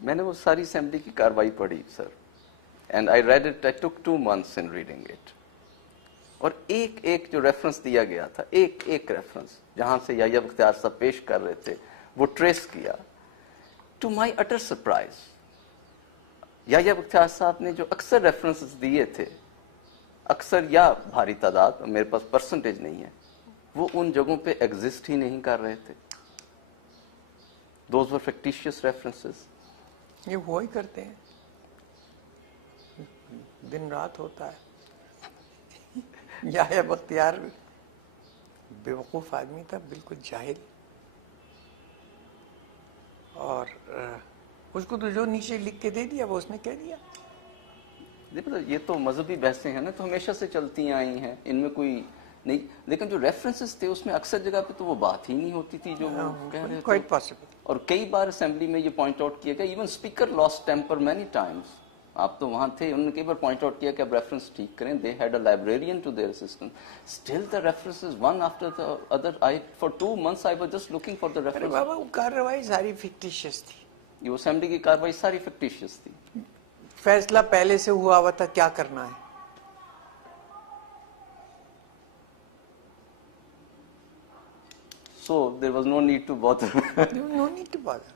मैंने वो सारी असेंबली की कार्रवाई पढ़ी sir, and I read it, I took 2 months in reading it. और एक एक जो रेफरेंस दिया गया था, एक एक रेफरेंस जहां से याह्या बख्तियार साहब पेश कर रहे थे, वो ट्रेस किया। To my utter surprise, Yahya Bakhtiar साहब ने जो अक्सर रेफरेंसेस दिए थे, अक्सर या भारी तादाद, मेरे पास परसेंटेज नहीं है, वो उन जगहों पे एग्जिस्ट ही नहीं कर रहे थे। Those were fictitious references. ये हुआ ही करते हैं, दिन रात होता है। याह्या बख्तियार बेवकूफ आदमी था, बिल्कुल जाहिल, और उसको तो जो नीचे लिख के दे दिया वो उसने कह दिया। देखो ये तो मजहबी बहसें हैं ना, तो हमेशा से चलती आई हैं, इनमें कोई नहीं, लेकिन जो रेफरेंसेस थे उसमें अक्सर जगह पे तो वो बात ही नहीं होती थी जो वो कह रहे थे। Quite possible. और कई बार असेंबली में ये पॉइंट आउट किया गया, even speaker lost temper many times. आप तो वहां थे, उन्होंने कई बार पॉइंट आउट किया कि आप रेफरेंस ठीक करें। They had a librarian to their assistant, still the references one after the other. I for 2 months I was just looking for the अरे रेफरेंस। बाबा, वो कार्रवाई सारी फिक्टिशियस थी, ये असेंबली की कार्रवाई सारी फिक्टिशियस थी। फैसला पहले से हुआ हुआ था क्या करना है। So there was no need to bother. There was no need to bother.